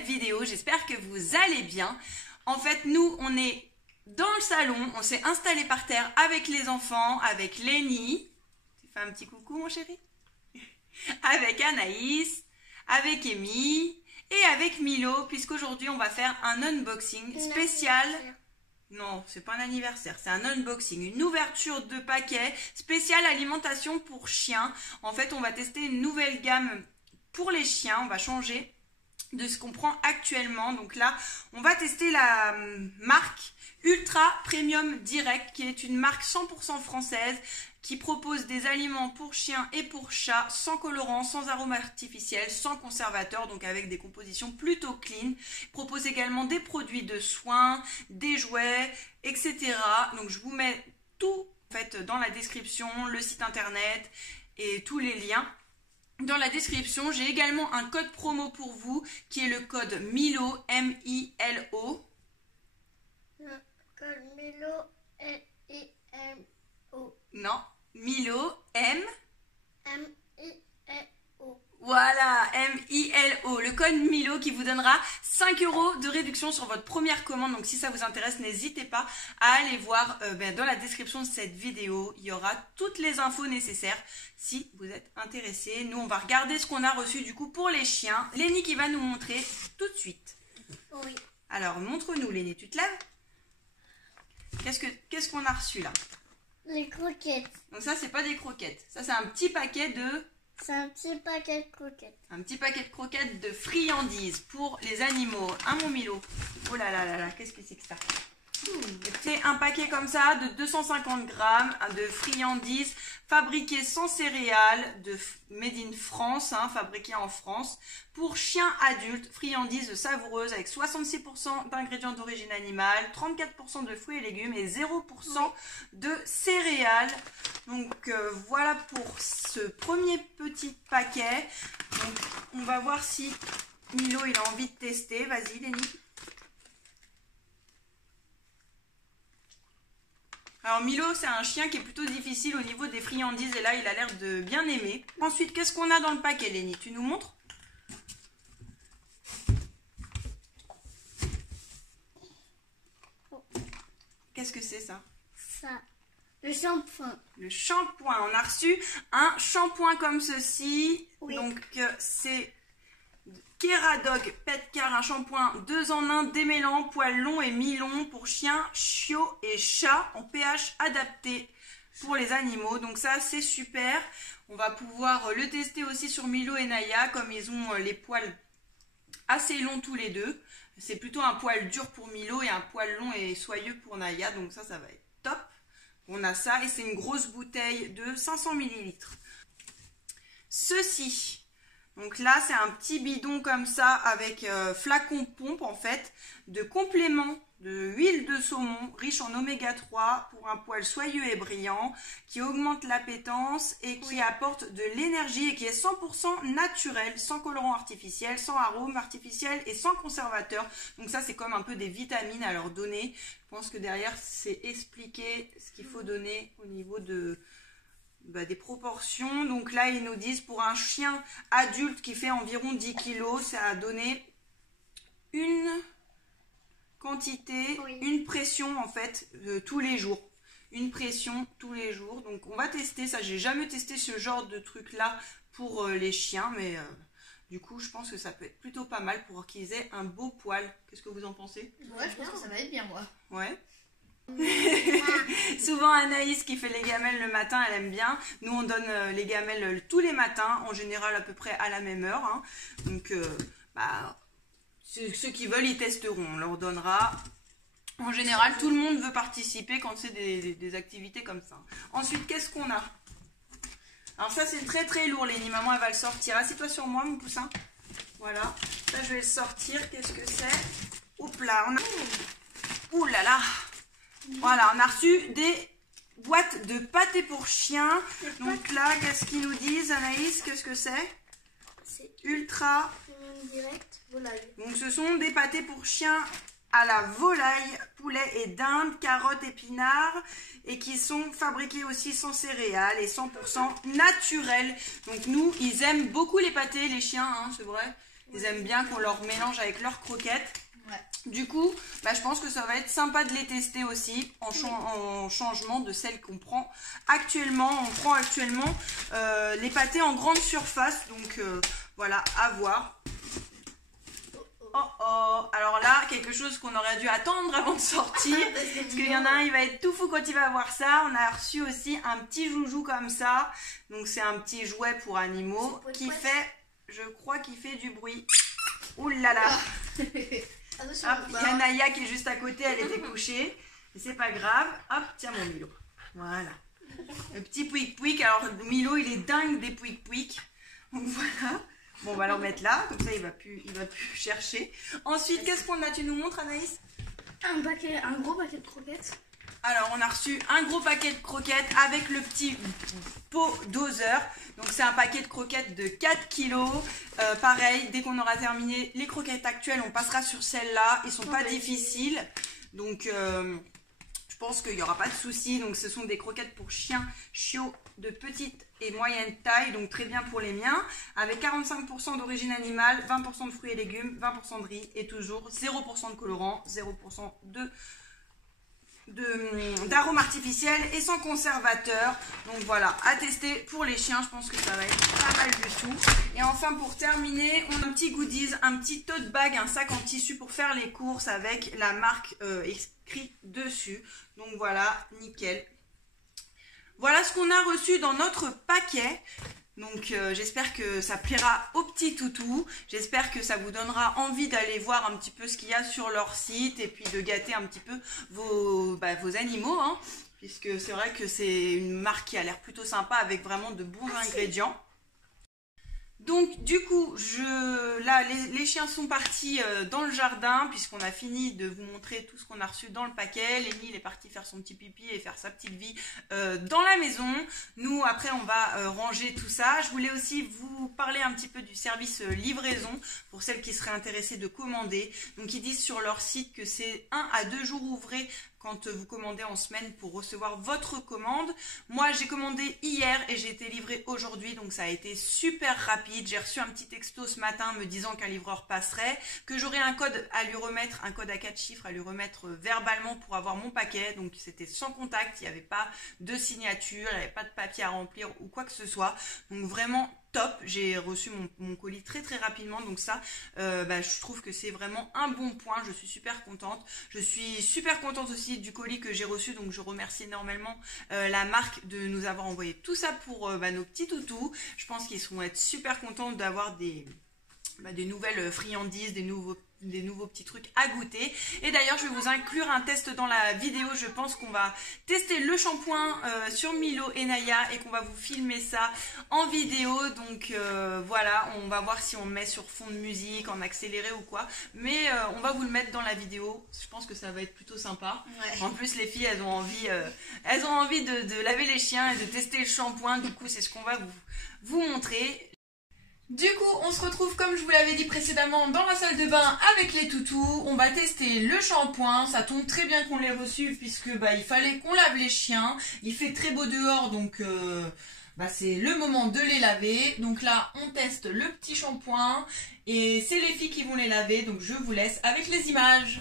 nouvelle vidéo. J'espère que vous allez bien. En fait, nous, on est dans le salon. On s'est installé par terre avec les enfants, avec Lénie. Tu fais un petit coucou, mon chéri? Avec Anaïs, avec Amy et avec Milo, puisqu'aujourd'hui, on va faire un unboxing spécial. Non, c'est pas un anniversaire, c'est un unboxing, une ouverture de paquet spécial alimentation pour chiens. En fait, on va tester une nouvelle gamme pour les chiens, on va changer de ce qu'on prend actuellement. Donc là, on va tester la marque Ultra Premium Direct, qui est une marque 100% française, qui propose des aliments pour chiens et pour chats, sans colorant, sans arôme artificiel, sans conservateur, donc avec des compositions plutôt clean. Il propose également des produits de soins, des jouets, etc. Donc je vous mets tout en fait dans la description, le site internet et tous les liens. Dans la description, j'ai également un code promo pour vous, qui est le code MILO, M-I-L-O. Le code MILO, M-I-L-O. Non, Milo, M-I-L-O. Voilà, M-I-L-O. Le code Milo qui vous donnera 5 € de réduction sur votre première commande. Donc si ça vous intéresse, n'hésitez pas à aller voir dans la description de cette vidéo. Il y aura toutes les infos nécessaires si vous êtes intéressés. Nous, on va regarder ce qu'on a reçu du coup pour les chiens. Lénie qui va nous montrer tout de suite. Oui. Alors, montre-nous Lénie, tu te lèves? Qu'est-ce qu'on a reçu là? Les croquettes. Donc ça, c'est pas des croquettes. Ça, c'est un petit paquet de... C'est un petit paquet de croquettes. Un petit paquet de croquettes de friandises pour les animaux. Hein, mon Milo? Oh là là là là, qu'est-ce que c'est que ça? C'est un paquet comme ça de 250 grammes de friandises fabriquées sans céréales, made in France, fabriquées en France, pour chiens adultes, friandises savoureuses avec 66% d'ingrédients d'origine animale, 34% de fruits et légumes et 0% de céréales. Donc voilà pour ce premier petit paquet. Donc on va voir si Milo il a envie de tester. Vas-y Lénie. Alors Milo, c'est un chien qui est plutôt difficile au niveau des friandises et là, il a l'air de bien aimer. Ensuite, qu'est-ce qu'on a dans le paquet, Lénie? Tu nous montres? Qu'est-ce que c'est ça? Ça. Le shampoing. Le shampoing. On a reçu un shampoing comme ceci. Oui. Donc, c'est Keradog Petcare, un shampoing 2 en 1 démêlant, poils longs et mi-longs pour chiens, chiots et chats en pH adapté pour les animaux. Donc ça, c'est super. On va pouvoir le tester aussi sur Milo et Naya, comme ils ont les poils assez longs tous les deux. C'est plutôt un poil dur pour Milo et un poil long et soyeux pour Naya. Donc ça va être top. On a ça et c'est une grosse bouteille de 500 ml. Ceci. Donc là, c'est un petit bidon comme ça avec flacon pompe en fait, de complément de huile de saumon riche en oméga 3 pour un poil soyeux et brillant, qui augmente l'appétence et qui apporte de l'énergie et qui est 100% naturel, sans colorant artificiel, sans arôme artificiel et sans conservateur. Donc ça, c'est comme un peu des vitamines à leur donner. Je pense que derrière, c'est expliqué ce qu'il faut donner au niveau de... des proportions. Donc là ils nous disent pour un chien adulte qui fait environ 10 kg, ça a donné une quantité, une pression en fait tous les jours. Une pression tous les jours. Donc on va tester ça. J'ai jamais testé ce genre de truc là pour les chiens, mais du coup je pense que ça peut être plutôt pas mal pour qu'ils aient un beau poil. Qu'est-ce que vous en pensez? Ouais, je pense que ça va être bien moi. Ouais. Souvent Anaïs qui fait les gamelles le matin, elle aime bien. Nous on donne les gamelles tous les matins, en général à peu près à la même heure. Donc ceux qui veulent ils testeront, on leur donnera. En général tout le monde veut participer quand c'est des activités comme ça. Ensuite qu'est-ce qu'on a? Alors ça c'est très très lourd Lénie, maman elle va le sortir. Assieds-toi sur moi mon poussin. Voilà, ça je vais le sortir. Qu'est-ce que c'est? Oups là, on a... Ouh là là. Voilà, on a reçu des boîtes de pâté pour chiens. Donc là, qu'est-ce qu'ils nous disent, Anaïs? Qu'est-ce que c'est? C'est Ultra Direct volaille. Donc ce sont des pâtés pour chiens à la volaille, poulet et dinde, carottes, épinards, et qui sont fabriqués aussi sans céréales et 100% naturels. Donc nous, ils aiment beaucoup les pâtés, les chiens, c'est vrai. Ils aiment bien qu'on leur mélange avec leurs croquettes. Ouais. Du coup, je pense que ça va être sympa de les tester aussi en changement de celles qu'on prend actuellement. On prend actuellement les pâtés en grande surface, donc voilà, à voir. Alors là, quelque chose qu'on aurait dû attendre avant de sortir, parce qu'il y en a un, il va être tout fou quand il va voir ça. On a reçu aussi un petit joujou comme ça, donc c'est un petit jouet pour animaux qui fait, je crois qu'il fait du bruit. Ouh là là. Hop, il y a Naya qui est juste à côté, elle était couchée, mais c'est pas grave. Hop, tiens mon Milo, voilà. Le petit pouic pouic, alors Milo il est dingue des pouic pouic, donc voilà. Bon, on va le remettre là, comme ça il va plus chercher. Ensuite, qu'est-ce qu'on a? Tu nous montres, Anaïs? Un gros paquet de croquettes. Alors, on a reçu un gros paquet de croquettes avec le petit pot doseur. Donc, c'est un paquet de croquettes de 4 kilos. Pareil, dès qu'on aura terminé les croquettes actuelles, on passera sur celles-là. Ils sont pas difficiles. Donc, je pense qu'il n'y aura pas de souci. Donc, ce sont des croquettes pour chiens chiots de petite et moyenne taille, donc très bien pour les miens, avec 45% d'origine animale, 20% de fruits et légumes, 20% de riz et toujours 0% de colorant, 0% d'arômes artificiels et sans conservateur. Donc voilà, à tester pour les chiens, je pense que ça va être pas mal du tout. Et enfin, pour terminer, on a un petit goodies, un petit tote bag, un sac en tissu pour faire les courses avec la marque écrit dessus. Donc voilà, nickel. Voilà ce qu'on a reçu dans notre paquet. Donc j'espère que ça plaira aux petits toutous. J'espère que ça vous donnera envie d'aller voir un petit peu ce qu'il y a sur leur site et puis de gâter un petit peu vos animaux. Hein, puisque c'est vrai que c'est une marque qui a l'air plutôt sympa avec vraiment de bons ingrédients. Donc du coup, là les chiens sont partis dans le jardin puisqu'on a fini de vous montrer tout ce qu'on a reçu dans le paquet. Lenny il est parti faire son petit pipi et faire sa petite vie dans la maison. Nous après on va ranger tout ça. Je voulais aussi vous parler un petit peu du service livraison pour celles qui seraient intéressées de commander. Donc ils disent sur leur site que c'est 1 à 2 jours ouvrés quand vous commandez en semaine pour recevoir votre commande. Moi, j'ai commandé hier et j'ai été livrée aujourd'hui, donc ça a été super rapide. J'ai reçu un petit texto ce matin me disant qu'un livreur passerait, que j'aurais un code à lui remettre, un code à 4 chiffres à lui remettre verbalement pour avoir mon paquet. Donc c'était sans contact, il n'y avait pas de signature, il n'y avait pas de papier à remplir ou quoi que ce soit. Donc vraiment top, j'ai reçu mon colis très rapidement, donc ça je trouve que c'est vraiment un bon point. Je suis super contente. Je suis super contente aussi du colis que j'ai reçu, donc je remercie énormément la marque de nous avoir envoyé tout ça pour nos petits toutous. Je pense qu'ils seront être super contents d'avoir des nouvelles friandises, des nouveaux petits trucs à goûter. Et d'ailleurs, je vais vous inclure un test dans la vidéo. Je pense qu'on va tester le shampoing sur Milo et Naya et qu'on va vous filmer ça en vidéo. Donc voilà, on va voir si on le met sur fond de musique, en accéléré ou quoi. Mais on va vous le mettre dans la vidéo. Je pense que ça va être plutôt sympa. Ouais. En plus, les filles, elles ont envie de laver les chiens et de tester le shampoing. Du coup, c'est ce qu'on va vous montrer. Du coup, on se retrouve comme je vous l'avais dit précédemment dans la salle de bain avec les toutous. On va tester le shampoing. Ça tombe très bien qu'on l'ait reçu puisque il fallait qu'on lave les chiens. Il fait très beau dehors donc c'est le moment de les laver. Donc là, on teste le petit shampoing et c'est les filles qui vont les laver. Donc je vous laisse avec les images.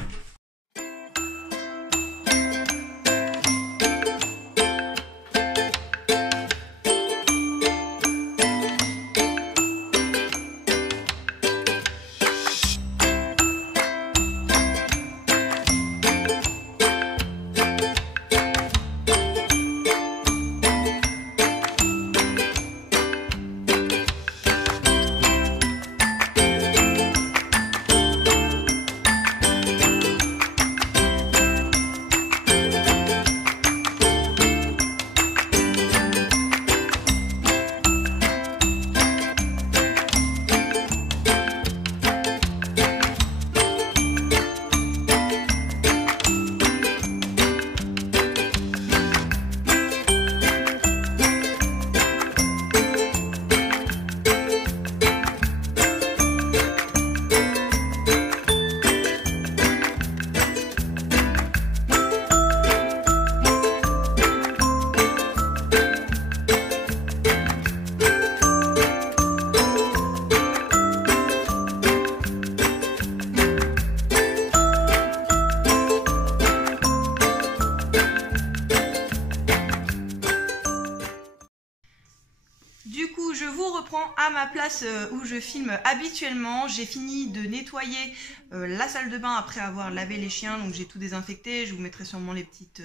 à ma place où je filme habituellement. J'ai fini de nettoyer la salle de bain après avoir lavé les chiens, donc j'ai tout désinfecté. Je vous mettrai sûrement les petites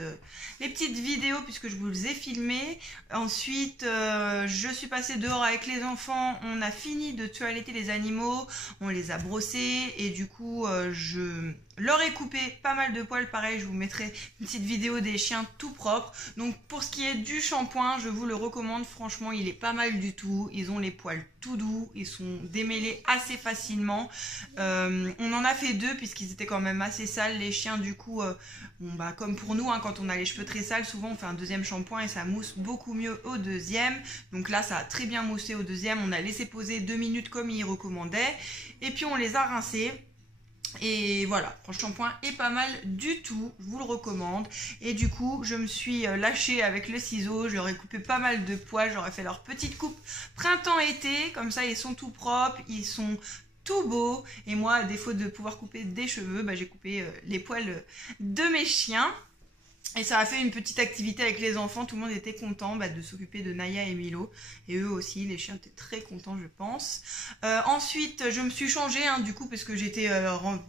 vidéos puisque je vous les ai filmées. Ensuite, je suis passée dehors avec les enfants. On a fini de toiletter les animaux, on les a brossés et du coup, je leur ai coupé pas mal de poils. Pareil, je vous mettrai une petite vidéo des chiens tout propres. Donc pour ce qui est du shampoing, je vous le recommande. Franchement, il est pas mal du tout. Ils ont les poils tout doux, ils sont démêlés assez facilement. On en a fait 2 puisqu'ils étaient quand même assez sales les chiens. Du coup, bon, bah, comme pour nous, hein, quand on a les cheveux très sales, souvent on fait un deuxième shampoing et ça mousse beaucoup mieux au deuxième. Donc là, ça a très bien moussé au deuxième. On a laissé poser 2 minutes comme il recommandait et puis on les a rincés. Et voilà, le shampoing est pas mal du tout, je vous le recommande. Et du coup, je me suis lâchée avec le ciseau, je leur ai coupé pas mal de poils, j'aurais fait leur petite coupe printemps-été, comme ça ils sont tout propres, ils sont tout beaux. Et moi, à défaut de pouvoir couper des cheveux, bah, j'ai coupé les poils de mes chiens. Et ça a fait une petite activité avec les enfants, tout le monde était content de s'occuper de Naya et Milo. Et eux aussi, les chiens étaient très contents je pense. Ensuite, je me suis changée du coup parce que j'étais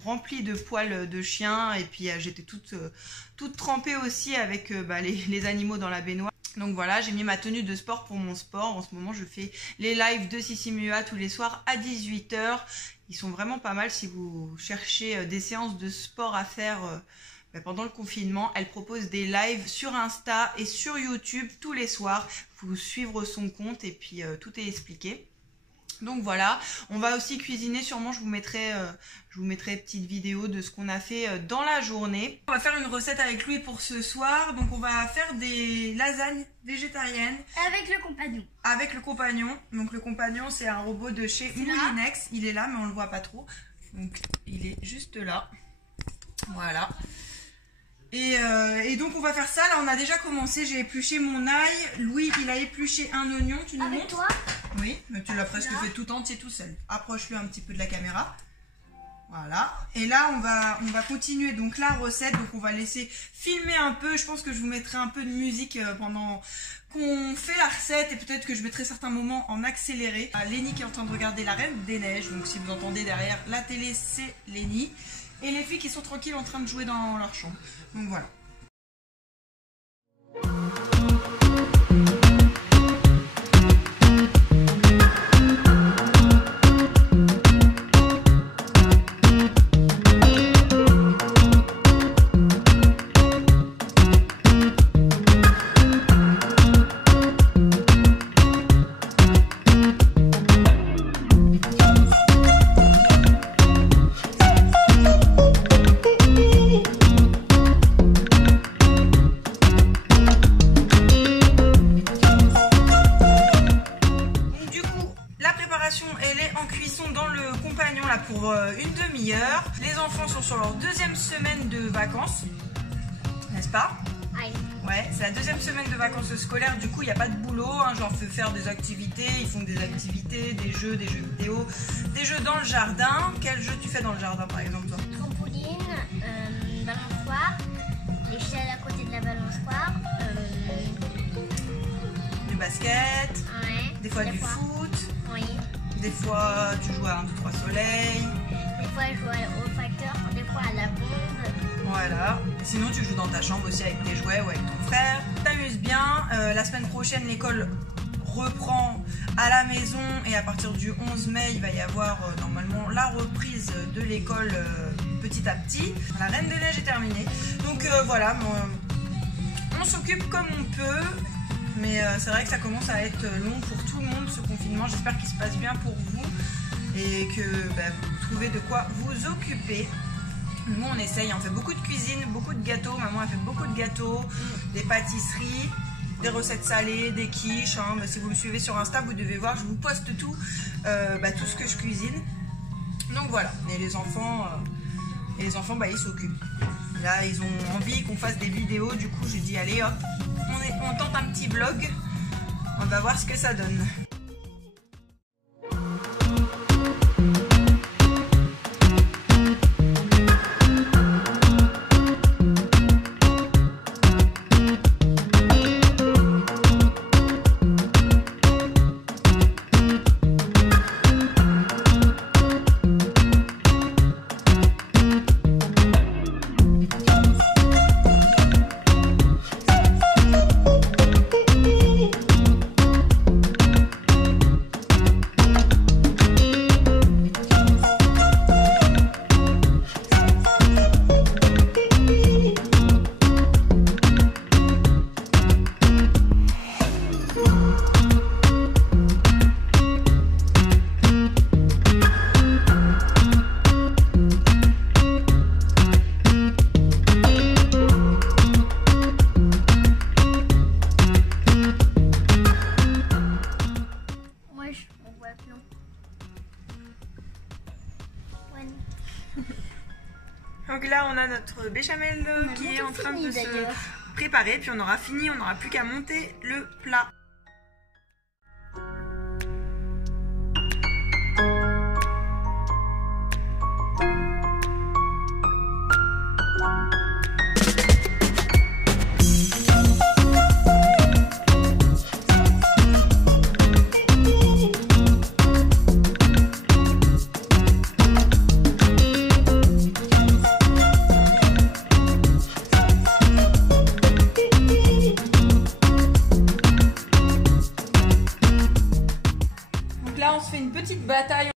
remplie de poils de chien. Et puis j'étais toute trempée aussi avec les animaux dans la baignoire. Donc voilà, j'ai mis ma tenue de sport pour mon sport. En ce moment, je fais les lives de Sissi Mua tous les soirs à 18 h. Ils sont vraiment pas mal si vous cherchez des séances de sport à faire pendant le confinement. Elle propose des lives sur Insta et sur YouTube tous les soirs. Vous pouvez suivre son compte et puis tout est expliqué. Donc voilà, on va aussi cuisiner, sûrement je vous mettrai une petite vidéo de ce qu'on a fait dans la journée. On va faire une recette avec Louis pour ce soir, donc on va faire des lasagnes végétariennes. Avec le compagnon. Avec le compagnon, donc le compagnon c'est un robot de chez Moulinex, il est là mais on le voit pas trop, donc il est juste là, voilà. Et donc on va faire ça, là on a déjà commencé, j'ai épluché mon ail, Louis il a épluché un oignon, tu nous montres? Avec toi? Oui, mais tu l'as presque fait tout entier tout seul. Approche-le un petit peu de la caméra. Voilà, et là on va continuer donc la recette, donc on va laisser filmer un peu, je pense que je vous mettrai un peu de musique pendant qu'on fait la recette et peut-être que je mettrai certains moments en accéléré. Lénie qui est en train de regarder La Reine des Neiges, donc si vous entendez derrière la télé c'est Lénie. Et les filles qui sont tranquilles en train de jouer dans leur chambre. Donc voilà. Elle est en cuisson dans le compagnon là pour une demi-heure. Les enfants sont sur leur deuxième semaine de vacances, n'est-ce pas? Oui. Ouais, c'est la deuxième semaine de vacances scolaires, du coup il n'y a pas de boulot, hein, je leur fais faire des activités, ils font des activités, des jeux vidéo, des jeux dans le jardin. Quel jeu tu fais dans le jardin par exemple toi? Trampoline, balançoire, l'échelle à côté de la balançoire, Du basket, ouais, des fois du foot, oui. des fois tu joues à 1, 2, 3 soleil. Des fois je joue au facteur, des fois à la bombe. Voilà. Sinon, tu joues dans ta chambre aussi avec tes jouets ou avec ton frère. T'amuses bien. La semaine prochaine, l'école reprend à la maison et à partir du 11 mai, il va y avoir normalement la reprise de l'école petit à petit. La Reine des Neiges est terminée. Donc voilà, on s'occupe comme on peut. Mais c'est vrai que ça commence à être long pour tout le monde ce confinement. J'espère qu'il se passe bien pour vous et que vous trouvez de quoi vous occuper. Nous on essaye, on fait beaucoup de cuisine, beaucoup de gâteaux. Maman a fait beaucoup de gâteaux, des pâtisseries, des recettes salées, des quiches. Hein. Si vous me suivez sur Insta, vous devez voir, je vous poste tout, tout ce que je cuisine. Donc voilà, et les enfants ils s'occupent. Là ils ont envie qu'on fasse des vidéos, du coup j'ai dit allez hop, on tente un petit vlog, on va voir ce que ça donne. Donc là, on a notre béchamel qui est en train de se préparer. Puis on aura fini, on n'aura plus qu'à monter le plat. Là, on se fait une petite bataille.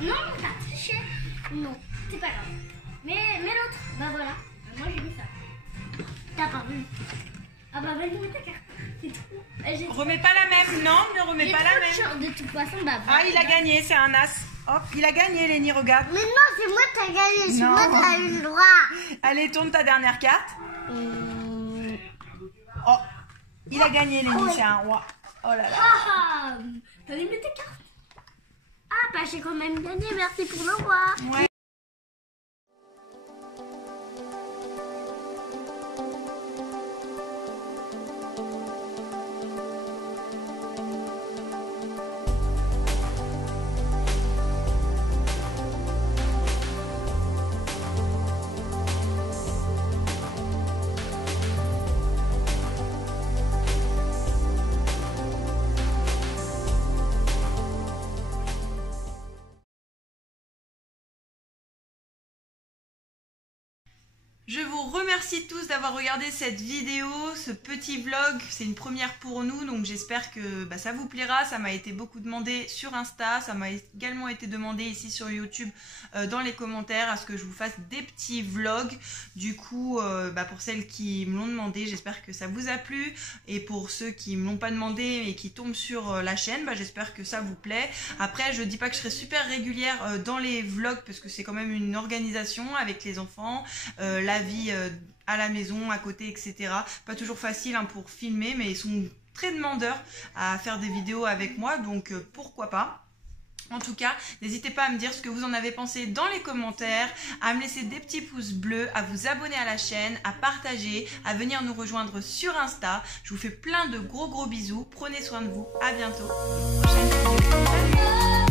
Non, t'as triché. Non, c'est pas grave. Mais l'autre, bah voilà. Moi j'ai mis ça. T'as pas vu. Ah bah vas-y, mets ta carte. C'est trop. Remets pas la même. Non, ne remets pas la même. De toute façon, bah. Ah, il a gagné, c'est un as. Hop, il a gagné, Lénie, regarde. Mais non, c'est moi qui as gagné. C'est moi qui as eu le droit. Allez, tourne ta dernière carte. Oh, il a gagné, Lénie, c'est un roi. Oh là là. Ah, t'allais mettre tes cartes. Ah, bah j'ai quand même gagné. Merci pour le roi. Ouais. Je vous remercie tous d'avoir regardé cette vidéo, ce petit vlog, c'est une première pour nous, donc j'espère que ça vous plaira. Ça m'a été beaucoup demandé sur Insta, ça m'a également été demandé ici sur YouTube dans les commentaires à ce que je vous fasse des petits vlogs. Du coup, pour celles qui me l'ont demandé, j'espère que ça vous a plu, et pour ceux qui me l'ont pas demandé et qui tombent sur la chaîne, j'espère que ça vous plaît. Après, je dis pas que je serai super régulière dans les vlogs parce que c'est quand même une organisation avec les enfants, la vie à la maison, à côté, etc. Pas toujours facile pour filmer, mais ils sont très demandeurs à faire des vidéos avec moi, donc pourquoi pas. En tout cas, n'hésitez pas à me dire ce que vous en avez pensé dans les commentaires, à me laisser des petits pouces bleus, à vous abonner à la chaîne, à partager, à venir nous rejoindre sur Insta. Je vous fais plein de gros bisous, prenez soin de vous, à bientôt. Prochaine vidéo. Salut.